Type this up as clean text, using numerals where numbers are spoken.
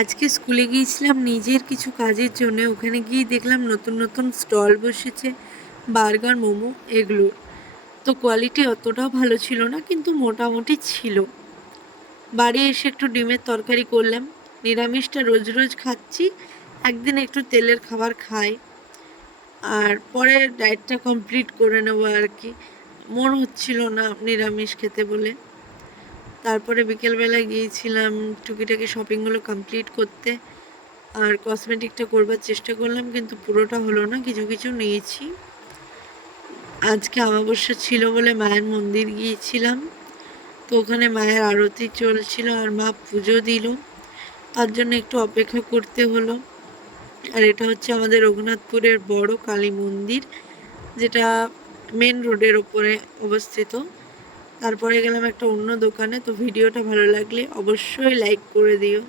আজকে স্কুলে গিয়েছিলাম নিজের কিছু কাজের জন্য। ওখানে গিয়ে দেখলাম নতুন নতুন স্টল বসেছে বার্গার, মোমো এগুলো। তো কোয়ালিটি অতটাও ভালো ছিল না, কিন্তু মোটামুটি ছিল। বাড়ি এসে একটু ডিমের তরকারি করলাম। নিরামিষটা রোজ রোজ খাচ্ছি, একদিন একটু তেলের খাবার খাই, আর পরে ডায়েটটা কমপ্লিট করে নেবো আর কি। মন হচ্ছিল না নিরামিষ খেতে বলে। তারপরে বিকেলবেলায় গিয়েছিলাম টুকিটাকি শপিংগুলো কমপ্লিট করতে, আর কসমেটিকটা করবার চেষ্টা করলাম, কিন্তু পুরোটা হলো না, কিছু কিছু নিয়েছি। আজকে অমাবস্যা ছিল বলে মায়ের মন্দির গিয়েছিলাম। তো ওখানে মায়ের আরতি চলছিল আর মা পুজো দিল, তার জন্য একটু অপেক্ষা করতে হলো। আর এটা হচ্ছে আমাদের রঘুনাথপুরের বড় কালী মন্দির, যেটা মেন রোডের ওপরে অবস্থিত। তারপরে গেলাম একটা অন্য দোকানে। তো ভিডিওটা ভালো লাগলে অবশ্যই লাইক করে দিও।